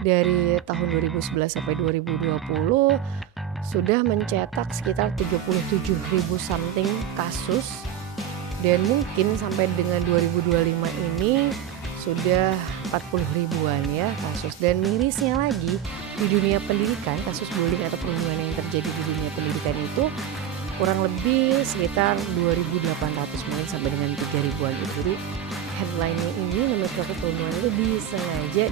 dari tahun 2011 sampai 2020 sudah mencetak sekitar 37.000 something kasus, dan mungkin sampai dengan 2025 ini sudah 40 ribuan ya kasus. Dan mirisnya lagi, di dunia pendidikan kasus bullying atau perundungan yang terjadi di dunia pendidikan itu kurang lebih sekitar 2.800 mungkin sampai dengan 3 ribuan itu. Jadi headline-nya ini nomenklatur perundungan itu disengaja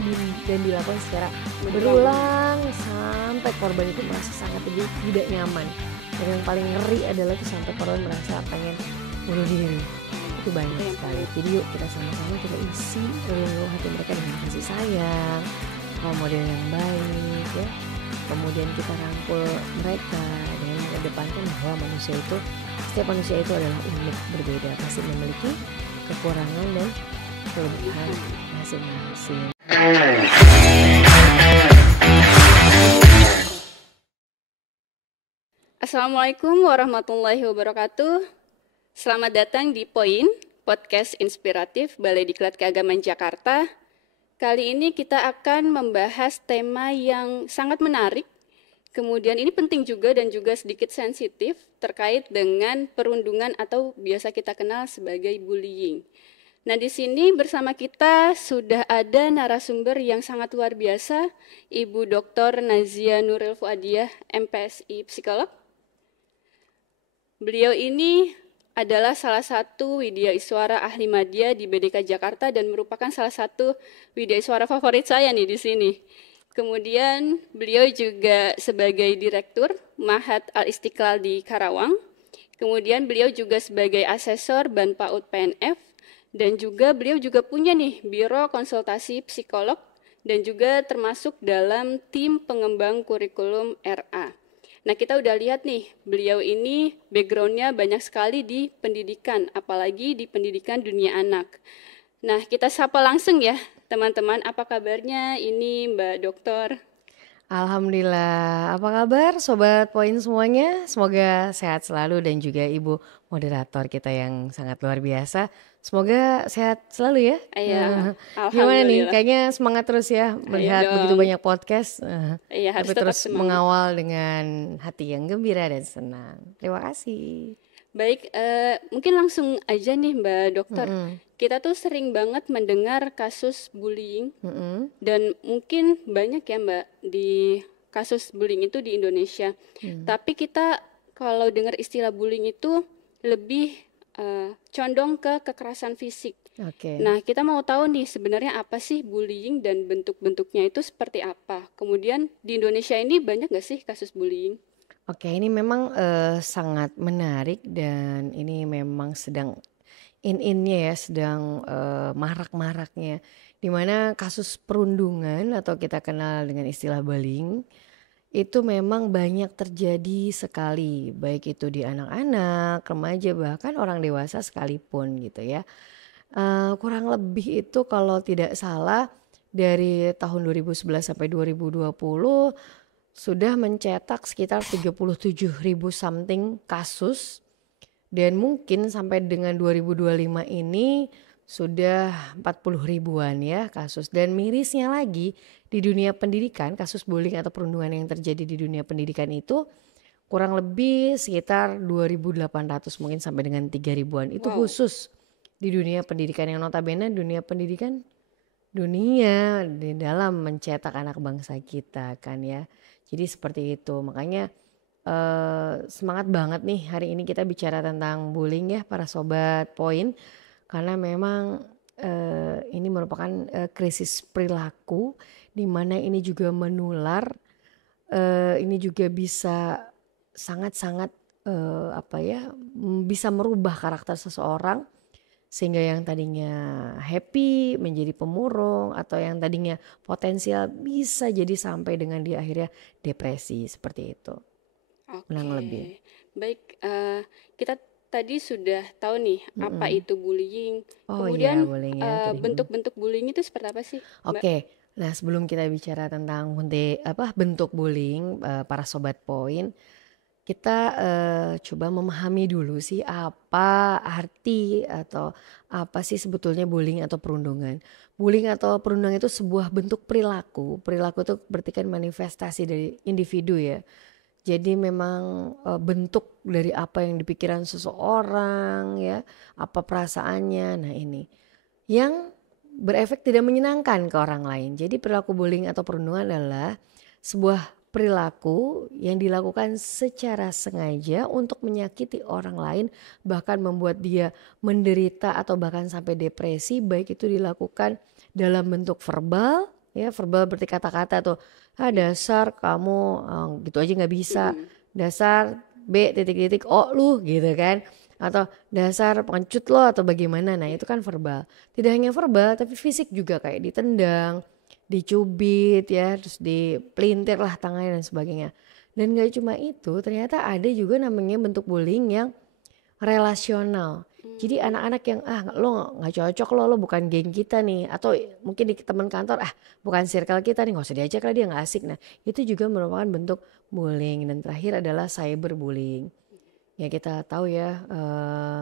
dan dilakukan secara berulang sampai korban itu merasa sangat tidak nyaman. Dan yang paling ngeri adalah itu sampai korban merasa pengen bunuh diri. Itu banyak sekali. Jadi yuk kita sama-sama kita isi relung hati mereka dengan kasih sayang, role model yang baik ya. Kemudian kita rangkul mereka dengan mengedepankan bahwa setiap manusia itu adalah unik, berbeda, pasti memiliki kekurangan dan kelebihan masing-masing. Assalamualaikum warahmatullahi wabarakatuh. Selamat datang di Poin, podcast inspiratif Balai Diklat Keagamaan Jakarta. Kali ini kita akan membahas tema yang sangat menarik. Kemudian ini penting juga dan juga sedikit sensitif terkait dengan perundungan atau biasa kita kenal sebagai bullying. Nah, di sini bersama kita sudah ada narasumber yang sangat luar biasa, Ibu Dr. Nazia Nuril Fuadiah, MPSI Psikolog. Beliau ini adalah salah satu widyaiswara ahli media di BDK Jakarta dan merupakan salah satu widyaiswara favorit saya nih di sini. Kemudian beliau juga sebagai direktur Mahat Al-Istiqlal di Karawang. Kemudian beliau juga sebagai asesor Banpaut PNF, dan juga beliau juga punya nih Biro Konsultasi Psikolog dan juga termasuk dalam tim pengembang kurikulum RA. Nah, kita udah lihat nih, beliau ini background-nya banyak sekali di pendidikan, apalagi di pendidikan dunia anak. Nah, kita sapa langsung ya, teman-teman, apa kabarnya ini Mbak Dokter? Alhamdulillah, apa kabar Sobat Poin semuanya? Semoga sehat selalu dan juga Ibu moderator kita yang sangat luar biasa. Semoga sehat selalu ya. Iya, Gimana nih? alhamdulillah. Kayaknya semangat terus ya melihat begitu dong. banyak podcast. Iya, harus Tapi tetap terus semangat. mengawal dengan hati yang gembira dan senang. Terima kasih. Baik, mungkin langsung aja nih Mbak Dokter. Kita tuh sering banget mendengar kasus bullying dan mungkin banyak ya Mbak di kasus bullying itu di Indonesia. Tapi kita kalau dengar istilah bullying itu lebih condong ke kekerasan fisik. Oke. Nah, kita mau tahu nih sebenarnya apa sih bullying dan bentuk-bentuknya itu seperti apa. Kemudian di Indonesia ini banyak nggak sih kasus bullying? Oke, ini memang sangat menarik dan ini memang sedang in-innya ya, sedang marak-maraknya. Dimana kasus perundungan atau kita kenal dengan istilah bullying itu memang banyak terjadi sekali, baik itu di anak-anak, remaja, bahkan orang dewasa sekalipun gitu ya. Kurang lebih itu kalau tidak salah dari tahun 2011 sampai 2020 sudah mencetak sekitar 37.000 something kasus, dan mungkin sampai dengan 2025 ini sudah 40 ribuan ya kasus. Dan mirisnya lagi, di dunia pendidikan kasus bullying atau perundungan yang terjadi di dunia pendidikan itu kurang lebih sekitar 2.800 mungkin sampai dengan 3 ribuan. Itu Wow. khusus di dunia pendidikan, yang notabene dunia pendidikan dunia di dalam mencetak anak bangsa kita kan ya. Jadi seperti itu, makanya semangat banget nih hari ini kita bicara tentang bullying ya para Sobat Poin. Karena memang ini merupakan krisis perilaku, di mana ini juga menular, ini juga bisa sangat-sangat bisa merubah karakter seseorang. Sehingga yang tadinya happy menjadi pemurung, atau yang tadinya potensial bisa jadi sampai dengan dia akhirnya depresi, seperti itu. Kurang lebih. Baik, kita tadi sudah tahu nih apa itu bullying. Oh Kemudian iya, boleh ya tadi. bentuk-bentuk bullying itu seperti apa sih, Mbak? Oke, nah sebelum kita bicara tentang bentuk bullying, para Sobat Poin, kita coba memahami dulu sih apa arti atau apa sih sebetulnya bullying atau perundungan. Bullying atau perundungan itu sebuah bentuk perilaku. Perilaku itu berarti kan manifestasi dari individu ya. Jadi memang bentuk dari apa yang dipikiran seseorang ya, apa perasaannya. Nah ini yang berefek tidak menyenangkan ke orang lain. Jadi perilaku bullying atau perundungan adalah sebuah perilaku yang dilakukan secara sengaja untuk menyakiti orang lain, bahkan membuat dia menderita atau bahkan sampai depresi, baik itu dilakukan dalam bentuk verbal, ya verbal berarti kata-kata tuh, dasar kamu gitu aja nggak bisa, dasar B titik-titik O lu gitu kan, atau dasar pengecut lo atau bagaimana. Nah itu kan verbal. Tidak hanya verbal tapi fisik juga, kayak ditendang, dicubit ya, terus dipelintir lah tangannya dan sebagainya. Dan gak cuma itu, ternyata ada juga namanya bentuk bullying yang relasional. Jadi anak-anak yang lo nggak cocok, lo bukan geng kita nih, atau mungkin di teman kantor bukan circle kita nih, nggak usah diajak lah, dia nggak asik. Nah itu juga merupakan bentuk bullying. Dan terakhir adalah cyberbullying. Ya kita tahu ya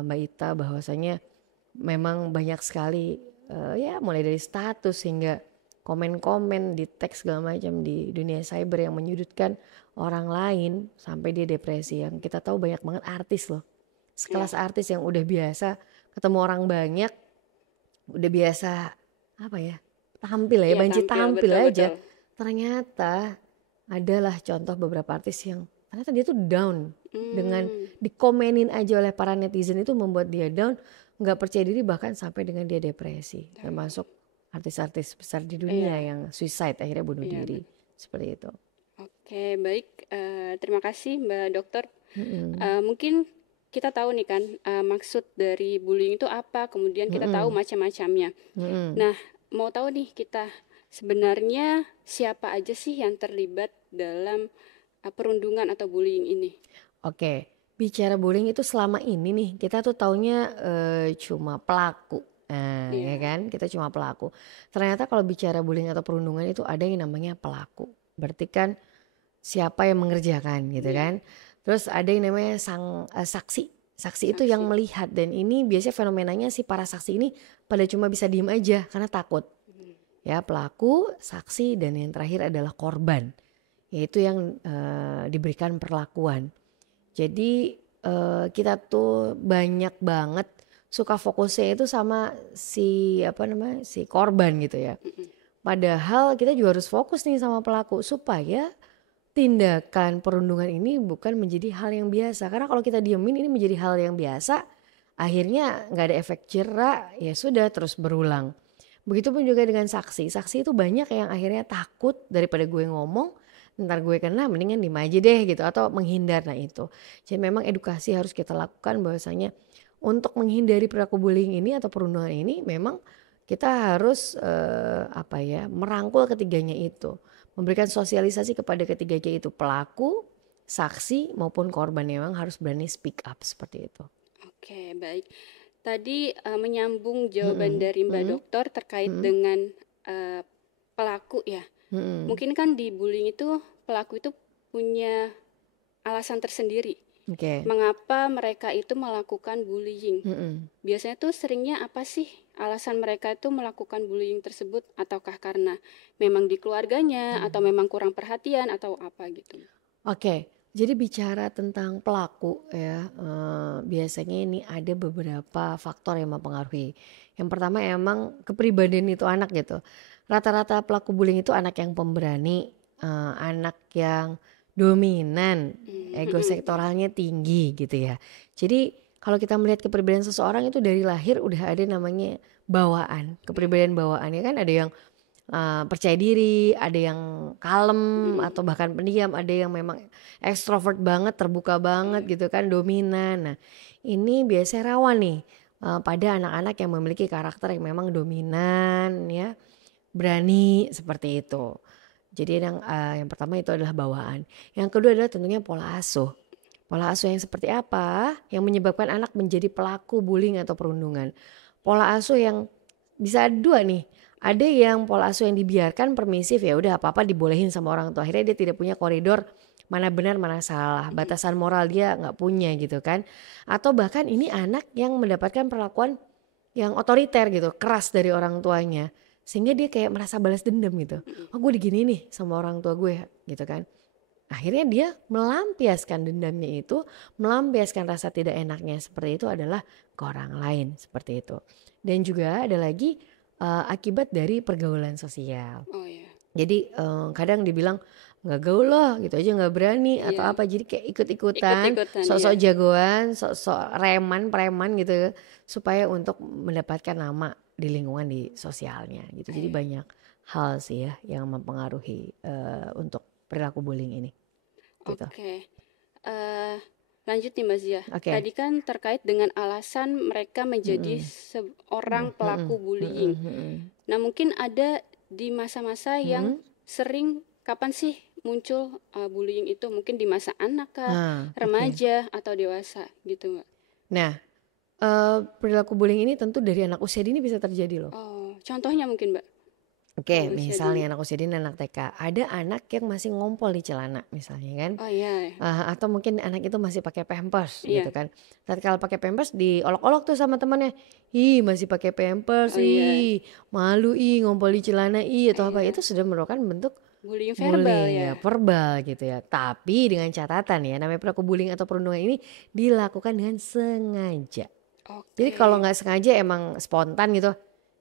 Mbak Ita, bahwasanya memang banyak sekali ya mulai dari status hingga komen-komen di teks segala macam di dunia cyber yang menyudutkan orang lain sampai dia depresi. Yang kita tahu banyak banget artis loh, sekelas artis yang udah biasa ketemu orang banyak, udah biasa apa ya, tampil ya, banci tampil aja. Betul. Ternyata adalah contoh beberapa artis yang ternyata dia tuh down dengan dikomenin aja oleh para netizen, itu membuat dia down, nggak percaya diri, bahkan sampai dengan dia depresi. Termasuk artis-artis besar di dunia yang suicide, akhirnya bunuh diri. Seperti itu. Oke, baik. Terima kasih Mbak Dokter. Mungkin kita tahu nih kan maksud dari bullying itu apa, kemudian kita tahu macam-macamnya. Nah, mau tahu nih kita sebenarnya siapa aja sih yang terlibat dalam perundungan atau bullying ini? Oke, bicara bullying itu selama ini nih kita tuh taunya cuma pelaku. Ya kan, kita cuma pelaku. Ternyata kalau bicara bullying atau perundungan itu ada yang namanya pelaku. Berarti kan siapa yang mengerjakan gitu kan. Terus ada yang namanya saksi. Saksi itu yang melihat, dan ini biasanya fenomenanya si para saksi ini pada cuma bisa diem aja karena takut. Ya, pelaku, saksi, dan yang terakhir adalah korban. Yaitu yang diberikan perlakuan. Jadi kita tuh banyak banget suka fokusnya itu sama si si korban gitu ya. Padahal kita juga harus fokus nih sama pelaku supaya tindakan perundungan ini bukan menjadi hal yang biasa. Karena kalau kita diemin ini menjadi hal yang biasa, akhirnya nggak ada efek jera, ya sudah terus berulang. Begitupun juga dengan saksi. Saksi itu banyak yang akhirnya takut, daripada gue ngomong ntar gue kena, mendingan diem aja deh gitu, atau menghindar. Nah itu, jadi memang edukasi harus kita lakukan bahwasanya untuk menghindari perilaku bullying ini atau perundungan ini, memang kita harus merangkul ketiganya itu, memberikan sosialisasi kepada ketiganya itu, pelaku, saksi maupun korban. Memang harus berani speak up seperti itu. Oke, baik. Tadi menyambung jawaban dari Mbak Dokter terkait dengan pelaku ya. Mungkin kan di bullying itu pelaku itu punya alasan tersendiri. Mengapa mereka itu melakukan bullying? Biasanya tuh seringnya apa sih alasan mereka itu melakukan bullying tersebut? Ataukah karena memang di keluarganya atau memang kurang perhatian atau apa gitu? Oke, jadi bicara tentang pelaku ya, biasanya ini ada beberapa faktor yang mempengaruhi. Yang pertama emang kepribadian itu anak gitu. Rata-rata pelaku bullying itu anak yang pemberani, anak yang dominan, ego sektoralnya tinggi gitu ya. Jadi kalau kita melihat kepribadian seseorang itu dari lahir udah ada namanya bawaan, kepribadian bawaan ya kan. Ada yang percaya diri, ada yang kalem atau bahkan pendiam, ada yang memang ekstrovert banget, terbuka banget gitu kan, dominan. Nah ini biasanya rawan nih pada anak-anak yang memiliki karakter yang memang dominan ya, berani seperti itu. Jadi yang pertama itu adalah bawaan. Yang kedua adalah tentunya pola asuh. Pola asuh yang seperti apa yang menyebabkan anak menjadi pelaku bullying atau perundungan. Pola asuh yang bisa dua nih. Ada yang pola asuh yang dibiarkan permisif, ya udah apa-apa dibolehin sama orang tua. Akhirnya dia tidak punya koridor mana benar mana salah, batasan moral dia nggak punya gitu kan. Atau bahkan ini anak yang mendapatkan perlakuan yang otoriter gitu, keras dari orang tuanya. Sehingga dia kayak merasa balas dendam gitu. Oh gue digini nih sama orang tua gue gitu kan. Akhirnya dia melampiaskan dendamnya itu, melampiaskan rasa tidak enaknya seperti itu adalah ke orang lain seperti itu. Dan juga ada lagi akibat dari pergaulan sosial. Oh ya. Jadi kadang dibilang nggak gaul loh gitu aja nggak berani atau Iya. apa. Jadi kayak ikut-ikutan, Ikut-ikutan, sok-sok iya. jagoan, sok-sok reman, preman gitu supaya untuk mendapatkan nama di lingkungan di sosialnya gitu. Jadi Iya. banyak hal sih ya yang mempengaruhi untuk perilaku bullying ini gitu. Oke. Lanjut nih Mbak Zia. Oke. Tadi kan terkait dengan alasan mereka menjadi seorang pelaku bullying. Nah, mungkin ada di masa-masa yang sering, kapan sih muncul bullying itu? Mungkin di masa anak kah, remaja atau dewasa gitu Mbak? Nah, perilaku bullying ini tentu dari anak usia dini bisa terjadi loh. Oh, contohnya mungkin Mbak? Oke, Usia misalnya anak usia dini, anak TK, ada anak yang masih ngompol di celana misalnya kan, Oh iya. atau mungkin anak itu masih pakai pampers Iya. gitu kan. Tatkala pakai pampers diolok-olok tuh sama temannya, ih masih pakai pampers, Oh iya. ih malu, ih ngompol di celana, ih atau apa itu sudah merupakan bentuk Bullying verbal bullying ya. ya, verbal gitu ya. Tapi dengan catatan ya, namanya perilaku bullying atau perundungan ini dilakukan dengan sengaja. Jadi Oke. kalau nggak sengaja emang spontan gitu,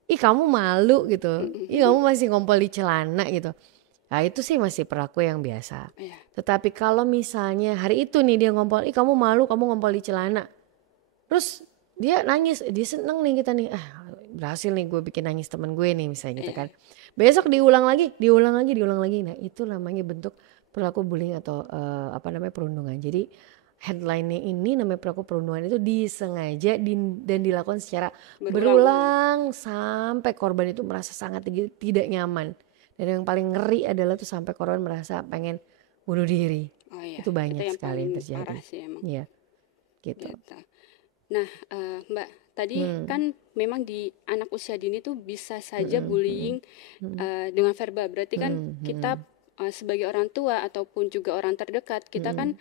ih kamu malu gitu, ih kamu masih ngompol di celana gitu. Nah itu sih masih perilaku yang biasa. Iya. Tetapi kalau misalnya hari itu nih dia ngompol, ih kamu malu kamu ngompol di celana. Terus dia nangis, dia seneng nih kita nih, berhasil nih gue bikin nangis temen gue nih misalnya gitu kan. Besok diulang lagi. Nah itu namanya bentuk perilaku bullying atau perundungan. Jadi headline-nya ini namanya perilaku perundungan itu disengaja dan dilakukan secara berulang sampai korban itu merasa sangat tidak nyaman. Dan yang paling ngeri adalah tuh sampai korban merasa pengen bunuh diri. Oh iya. Itu banyak yang sekali yang paling terjadi. parah sih emang. Iya, gitu. Nah, Mbak, tadi kan memang di anak usia dini tuh bisa saja bullying dengan verbal. Berarti kan kita sebagai orang tua ataupun juga orang terdekat, kita kan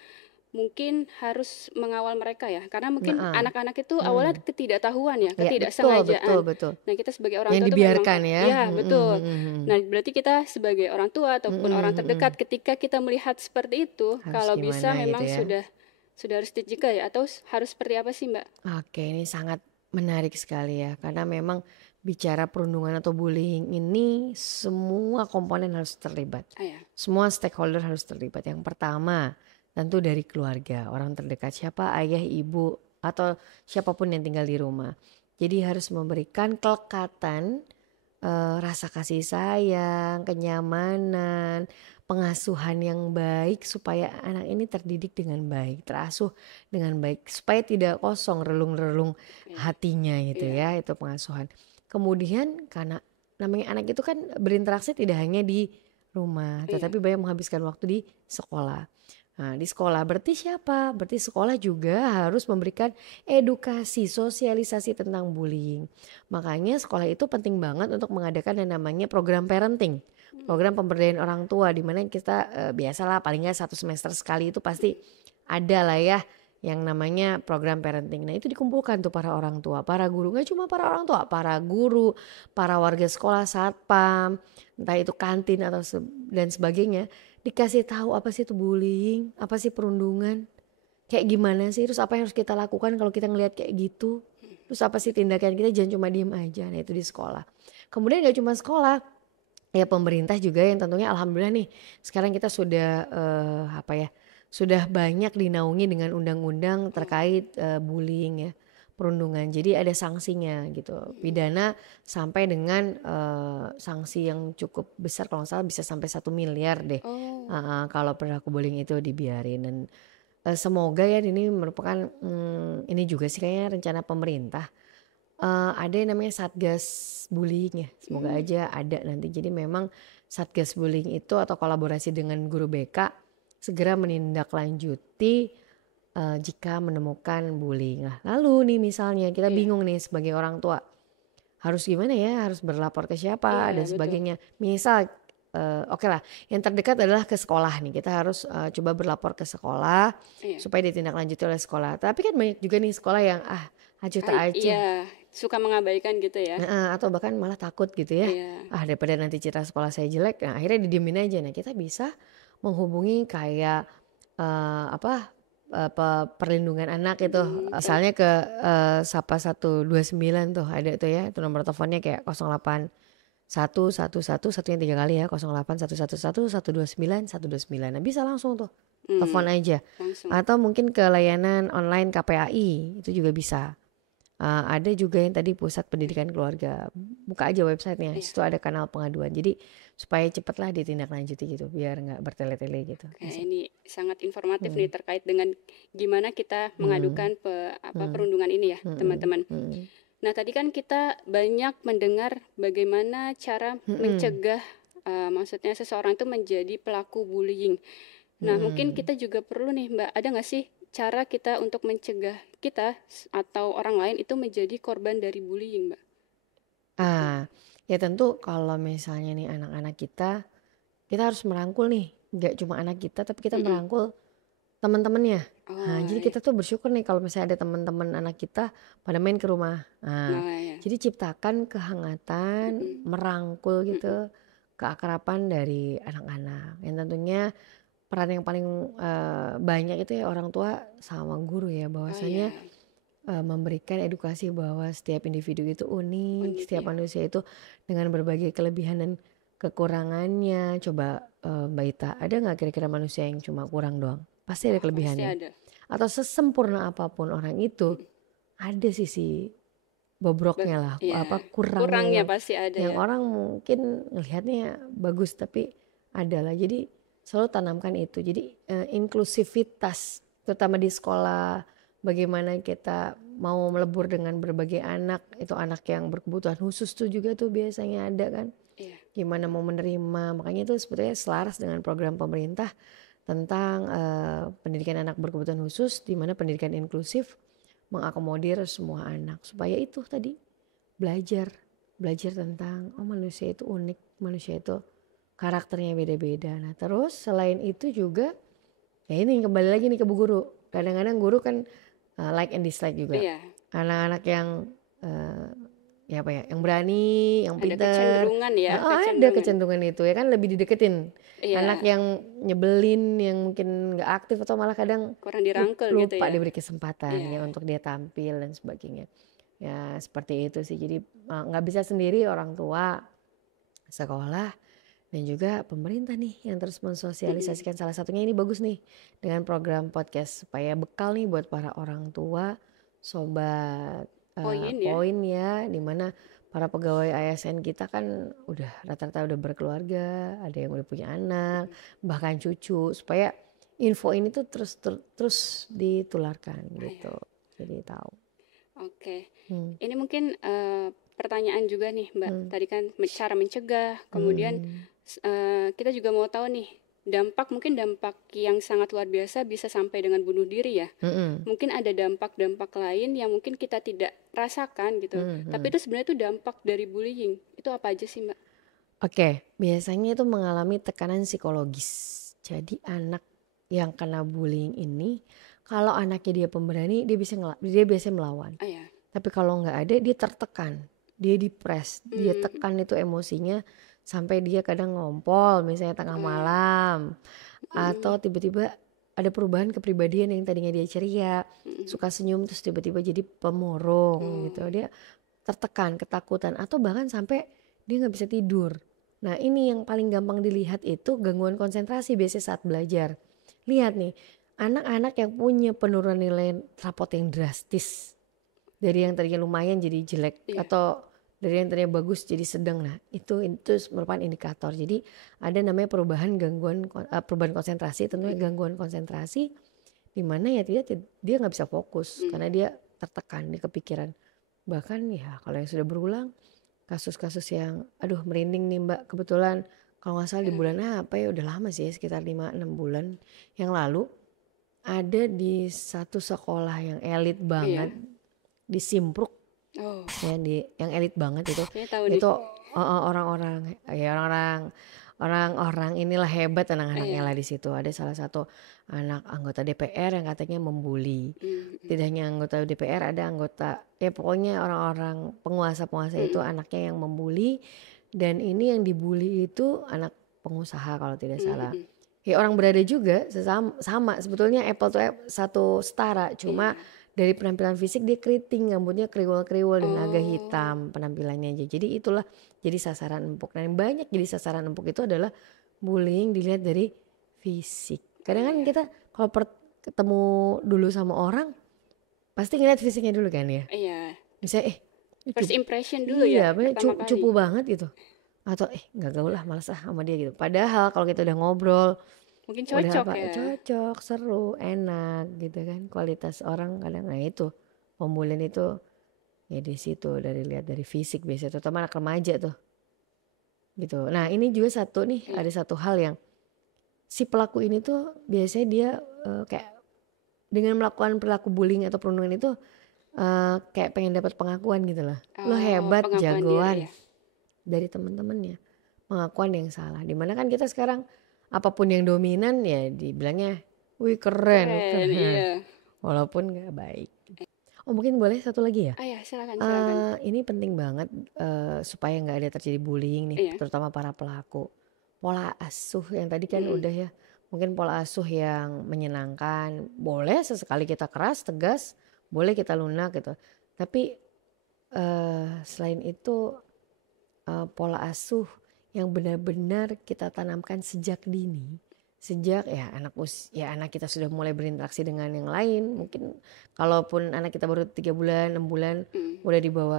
mungkin harus mengawal mereka ya, karena mungkin anak-anak itu awalnya ketidaktahuan ya, ketidaksengajaan. Betul. Nah kita sebagai orang Yang tua dibiarkan tuh ya. ya betul. Nah berarti kita sebagai orang tua ataupun orang terdekat, ketika kita melihat seperti itu, Harus kalau bisa gimana memang gitu ya. sudah harus dicegah ya, atau harus seperti apa sih Mbak? Oke, ini sangat menarik sekali ya, karena memang bicara perundungan atau bullying ini semua komponen harus terlibat. Semua stakeholder harus terlibat. Yang pertama tentu dari keluarga, orang terdekat, siapa ayah, ibu, atau siapapun yang tinggal di rumah. Jadi harus memberikan kelekatan, rasa kasih sayang, kenyamanan, pengasuhan yang baik supaya anak ini terdidik dengan baik, terasuh dengan baik, supaya tidak kosong relung-relung hatinya gitu ya, itu pengasuhan. Kemudian karena namanya anak itu kan berinteraksi tidak hanya di rumah, tetapi banyak menghabiskan waktu di sekolah. Nah di sekolah berarti siapa? Berarti sekolah juga harus memberikan edukasi, sosialisasi tentang bullying. Makanya sekolah itu penting banget untuk mengadakan yang namanya program parenting. Program pemberdayaan orang tua di mana kita biasalah paling nggak 1 semester sekali itu pasti ada lah ya yang namanya program parenting. Nah itu dikumpulkan tuh para orang tua, para guru, nggak cuma para orang tua, para guru, para warga sekolah, satpam, entah itu kantin atau dan sebagainya, dikasih tahu apa sih itu bullying, apa sih perundungan, kayak gimana sih, terus apa yang harus kita lakukan kalau kita ngelihat kayak gitu, terus apa sih tindakan kita, jangan cuma diem aja. Nah itu di sekolah. Kemudian gak cuma sekolah, ya pemerintah juga yang tentunya alhamdulillah nih sekarang kita sudah sudah banyak dinaungi dengan undang-undang terkait bullying ya, perundungan. Jadi ada sanksinya gitu, pidana sampai dengan sanksi yang cukup besar, kalau nggak salah bisa sampai 1 miliar deh. Kalau perilaku bullying itu dibiarin. Dan semoga ya ini merupakan ini juga sih kayaknya rencana pemerintah. Ada yang namanya Satgas Bullying ya, semoga aja ada nanti. Jadi memang Satgas Bullying itu atau kolaborasi dengan guru BK segera menindaklanjuti jika menemukan bullying. Nah, lalu nih misalnya kita bingung nih sebagai orang tua, harus gimana ya, harus berlapor ke siapa dan sebagainya. Misal oke lah, yang terdekat adalah ke sekolah nih. Kita harus coba berlapor ke sekolah Iya. supaya ditindaklanjuti oleh sekolah. Tapi kan banyak juga nih sekolah yang acuh tak acuh. Iya, suka mengabaikan gitu ya. Atau bahkan malah takut gitu ya. Iya. Daripada nanti citra sekolah saya jelek, nah akhirnya didiemin aja. Nah kita bisa menghubungi kayak perlindungan anak itu, asalnya ke Sapa 129 tuh ada tuh ya, itu nomor teleponnya kayak 08 111 satunya 3 kali ya, 08 111 129 129. Nah bisa langsung tuh telepon aja, Langsung. atau mungkin ke layanan online KPAI itu juga bisa. Ada juga yang tadi Pusat Pendidikan Keluarga, buka aja websitenya, situ ada kanal pengaduan. Jadi supaya cepatlah ditindaklanjuti gitu, biar nggak bertele-tele gitu. Ini sangat informatif nih terkait dengan gimana kita mengadukan perundungan ini ya, teman-teman. Nah tadi kan kita banyak mendengar bagaimana cara mencegah, maksudnya seseorang itu menjadi pelaku bullying. Nah mungkin kita juga perlu nih Mbak, ada nggak sih cara kita untuk mencegah kita atau orang lain itu menjadi korban dari bullying Mbak? Ya tentu kalau misalnya nih anak-anak kita harus merangkul nih, nggak cuma anak kita tapi kita merangkul teman-temannya. Jadi kita tuh bersyukur nih kalau misalnya ada teman-teman anak kita pada main ke rumah. Jadi ciptakan kehangatan, merangkul gitu, keakraban dari anak-anak. Yang tentunya peran yang paling banyak itu ya orang tua sama guru ya, bahwasanya memberikan edukasi bahwa setiap individu itu unik, setiap manusia itu dengan berbagai kelebihan dan kekurangannya. Coba Mbak Ita, ada nggak kira-kira manusia yang cuma kurang doang? Pasti ada kelebihannya. Pasti ada. Atau sesempurna apapun orang itu, ada sisi bobroknya lah, kurangnya pasti ada yang ya. orang mungkin ngelihatnya bagus tapi ada lah. Jadi selalu tanamkan itu. Jadi inklusivitas, terutama di sekolah, bagaimana kita mau melebur dengan berbagai anak, itu anak yang berkebutuhan khusus tuh juga tuh biasanya ada kan. Gimana mau menerima, makanya itu sebetulnya selaras dengan program pemerintah tentang pendidikan anak berkebutuhan khusus, di mana pendidikan inklusif mengakomodir semua anak, supaya itu tadi belajar tentang manusia itu unik, manusia itu karakternya beda-beda. Nah terus selain itu juga ya ini kembali lagi nih ke bu guru, kadang-kadang guru kan like and dislike juga. Anak-anak yang yang berani, yang pintar, ada kecenderungan ya, ada kecenderungan itu ya kan, lebih dideketin. Anak yang nyebelin, yang mungkin nggak aktif atau malah kadang kurang dirangkul lupa gitu ya, diberi kesempatan ya untuk dia tampil dan sebagainya. Ya seperti itu sih. Jadi nggak bisa sendiri, orang tua, sekolah, dan juga pemerintah nih yang terus mensosialisasikan. Salah satunya ini bagus nih dengan program podcast, supaya bekal nih buat para orang tua, sobat poin ya, dimana para pegawai ASN kita kan udah rata-rata udah berkeluarga, ada yang udah punya anak, bahkan cucu, supaya info ini tuh terus ditularkan gitu, jadi tahu. Ini mungkin pertanyaan juga nih Mbak, tadi kan cara mencegah, kemudian kita juga mau tahu nih dampak yang sangat luar biasa bisa sampai dengan bunuh diri ya. Mungkin ada dampak-dampak lain yang mungkin kita tidak rasakan gitu, tapi itu sebenarnya itu dampak dari bullying. Itu apa aja sih Mbak? Biasanya itu mengalami tekanan psikologis. Jadi anak yang kena bullying ini, kalau anaknya dia pemberani, dia biasanya melawan. Tapi kalau nggak ada, dia tertekan, dia depres, dia tekan itu emosinya sampai dia kadang ngompol misalnya tengah malam, atau tiba-tiba ada perubahan kepribadian yang tadinya dia ceria, suka senyum terus tiba-tiba jadi pemurung gitu. Dia tertekan, ketakutan, atau bahkan sampai dia nggak bisa tidur. Nah ini yang paling gampang dilihat itu gangguan konsentrasi biasanya saat belajar. Lihat nih, anak-anak yang punya penurunan nilai rapot yang drastis, dari yang tadinya lumayan jadi jelek, atau dari yang tadinya bagus jadi sedang. Nah itu merupakan indikator. Jadi ada namanya perubahan konsentrasi, tentunya gangguan konsentrasi, di mana ya dia nggak bisa fokus karena dia tertekan, dia kepikiran. Bahkan ya kalau yang sudah berulang, kasus-kasus yang merinding nih Mbak, kebetulan kalau nggak salah di bulan apa ya, udah lama sih, sekitar 5-6 bulan yang lalu, ada di satu sekolah yang elit banget di Simpruk, yang elit banget itu orang-orang orang-orang inilah hebat anak-anaknya Iya. lah di situ. Ada salah satu anak anggota DPR yang katanya membuli. Mm-mm. Tidak hanya anggota DPR, ada anggota ya pokoknya orang-orang penguasa-penguasa itu Mm-mm. anaknya yang membuli, dan ini yang dibully itu anak pengusaha kalau tidak salah. Mm-mm. Ya orang berada juga sama sebetulnya apple to apple, satu setara, cuma Iya. dari penampilan fisik dia keriting, rambutnya kriwel-kriwel dan agak Oh. hitam penampilannya aja. Jadi itulah jadi sasaran empuk. Dan yang banyak jadi sasaran empuk itu adalah bullying dilihat dari fisik. Kadang kan Iya. kita kalau ketemu dulu sama orang pasti ngeliat fisiknya dulu kan ya. Iya. Misalnya ini First impression dulu ya, iya bener pertama cupu kali. banget gitu. Atau nggak gaul lah, males ah sama dia gitu. Padahal kalau kita udah ngobrol, Mungkin udah cocok apa ya. cocok, seru, enak gitu kan. Kualitas orang kadang nah itu pembulian itu ya di situ dari lihat dari fisik biasanya, terutama anak remaja tuh gitu. Nah ini juga satu nih, Iya. ada satu hal yang si pelaku ini tuh biasanya dia kayak dengan melakukan perilaku bullying atau perundungan itu kayak pengen dapat pengakuan gitu loh. Lo Oh, hebat, pengakuan diri jagoan ya. dari teman-temannya. Pengakuan yang salah. Dimana kan kita sekarang apapun yang dominan ya dibilangnya, wih keren, Keren, keren. iya. Walaupun nggak baik. Oh mungkin boleh satu lagi ya. Ah ya, silakan, silakan. Ini penting banget supaya nggak ada terjadi bullying nih, Iya. terutama para pelaku. Pola asuh yang tadi kan Mm-mm. udah ya. Mungkin pola asuh yang menyenangkan, boleh sesekali kita keras, tegas, boleh kita lunak gitu. Tapi selain itu pola asuh yang benar-benar kita tanamkan sejak dini. Sejak ya anak kita sudah mulai berinteraksi dengan yang lain, mungkin kalaupun anak kita baru 3 bulan, 6 bulan Mm. udah dibawa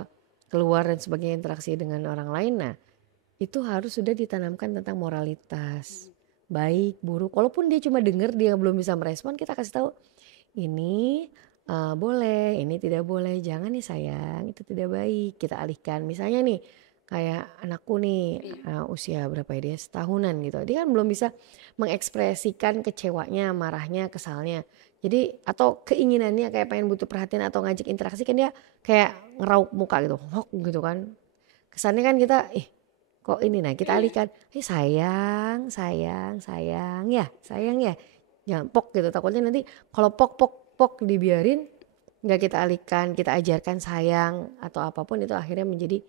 keluar dan sebagainya interaksi dengan orang lain. Nah, itu harus sudah ditanamkan tentang moralitas. Baik, buruk. Walaupun dia cuma dengar, dia belum bisa merespon, kita kasih tahu ini boleh, ini tidak boleh. Jangan nih sayang, itu tidak baik. Kita alihkan. Misalnya nih kayak anakku nih Iya. usia berapa ya, dia setahunan gitu. Dia kan belum bisa mengekspresikan kecewanya, marahnya, kesalnya. Jadi atau keinginannya kayak pengen butuh perhatian atau ngajak interaksi, kan dia kayak ngeraup muka gitu, hok gitu kan. Kesannya kan kita kok ini, nah kita Iya. alihkan, sayang, sayang, sayang ya, jangan pok gitu. Takutnya nanti kalau pok dibiarin, nggak kita alihkan, kita ajarkan sayang atau apapun, itu akhirnya menjadi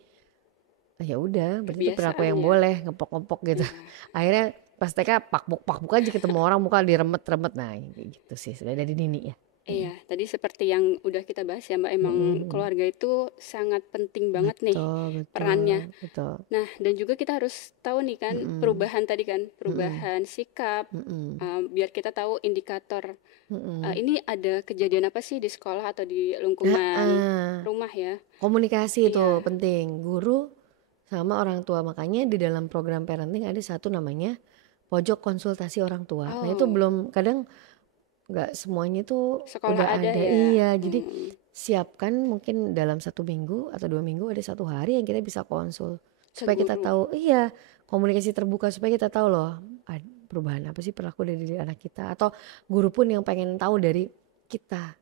ya udah berarti itu perilaku Kebiasaan yang ya. boleh ngepok gitu. Iya. Akhirnya pas TK pakbuk aja ketemu orang muka diremet-remet, nah gitu sih sudah dari dini ya. Iya, tadi seperti yang udah kita bahas ya Mbak, emang Mm-mm. keluarga itu sangat penting banget nih Betul perannya. betul betul. Nah, dan juga kita harus tahu nih kan Mm-mm. perubahan tadi kan, Mm-mm. perubahan sikap, Mm-mm. biar kita tahu indikator Mm-mm. ini ada kejadian apa sih di sekolah atau di Nah, lingkungan rumah ya. komunikasi itu Iya. penting, guru sama orang tua. Makanya di dalam program parenting ada satu namanya pojok konsultasi orang tua. Nah itu Oh, belum, kadang nggak semuanya tuh sekolah udah ada ada. ya. Iya, jadi Hmm, siapkan mungkin dalam 1 minggu atau 2 minggu ada 1 hari yang kita bisa konsul ke supaya kita guru. tahu. Iya, komunikasi terbuka supaya kita tahu loh perubahan apa sih perilaku dari diri anak kita, atau guru pun yang pengen tahu dari kita.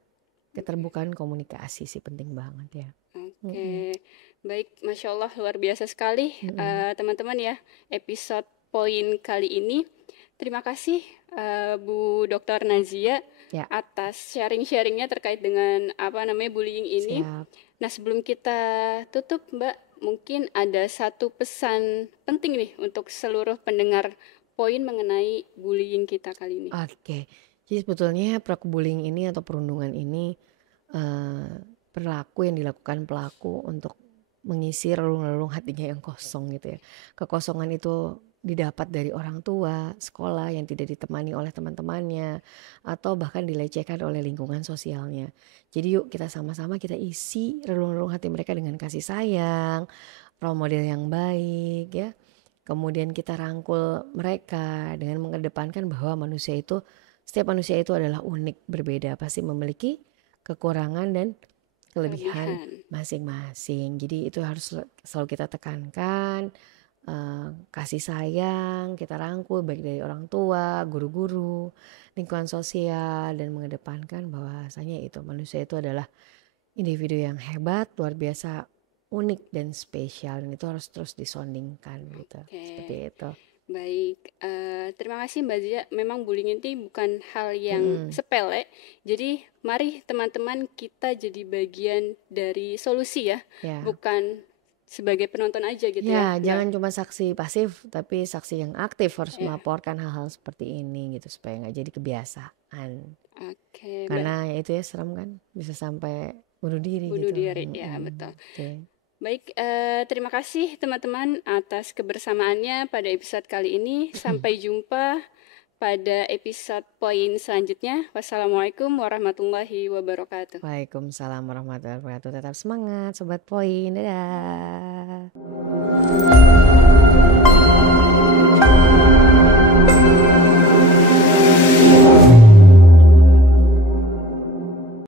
Keterbukaan komunikasi sih penting banget ya. Mm-mm. Oke, baik, Masya Allah luar biasa sekali Mm-mm. teman-teman ya episode poin kali ini. Terima kasih Bu Dr. Nazia Ya, atas sharing-sharingnya terkait dengan apa namanya bullying ini. siap. Nah sebelum kita tutup Mbak, mungkin ada satu pesan penting nih untuk seluruh pendengar poin mengenai bullying kita kali ini. Oke, jadi sebetulnya perilaku bullying ini atau perundungan ini perilaku yang dilakukan pelaku untuk mengisi relung-relung hatinya yang kosong gitu ya. Kekosongan itu didapat dari orang tua, sekolah yang tidak ditemani oleh teman-temannya, atau bahkan dilecehkan oleh lingkungan sosialnya. Jadi yuk kita sama-sama kita isi relung-relung hati mereka dengan kasih sayang, role model yang baik ya. Kemudian kita rangkul mereka dengan mengedepankan bahwa setiap manusia itu adalah unik, berbeda, pasti memiliki kekurangan dan kelebihan Kelebihan. masing-masing. Jadi itu harus selalu kita tekankan, kasih sayang, kita rangkul baik dari orang tua, guru-guru, lingkungan sosial, dan mengedepankan bahwasanya itu manusia itu adalah individu yang hebat, luar biasa, unik dan spesial, dan itu harus terus disondingkan gitu. Oke. Seperti itu. Baik, terima kasih Mbak Zia. Memang bullying itu bukan hal yang sepele. Jadi mari teman-teman kita jadi bagian dari solusi ya, Ya. bukan sebagai penonton aja gitu Ya, ya, Mbak. jangan cuma saksi pasif, tapi saksi yang aktif harus Ya. melaporkan hal-hal seperti ini gitu supaya nggak jadi kebiasaan. Oke, Mbak. Karena ya itu ya serem kan, bisa sampai bunuh diri Bunuh gitu. diri, ya betul. Oke. Baik, terima kasih teman-teman atas kebersamaannya pada episode kali ini. Sampai jumpa pada episode poin selanjutnya. Wassalamualaikum warahmatullahi wabarakatuh. Waalaikumsalam warahmatullahi wabarakatuh. Tetap semangat Sobat Poin. Dadah.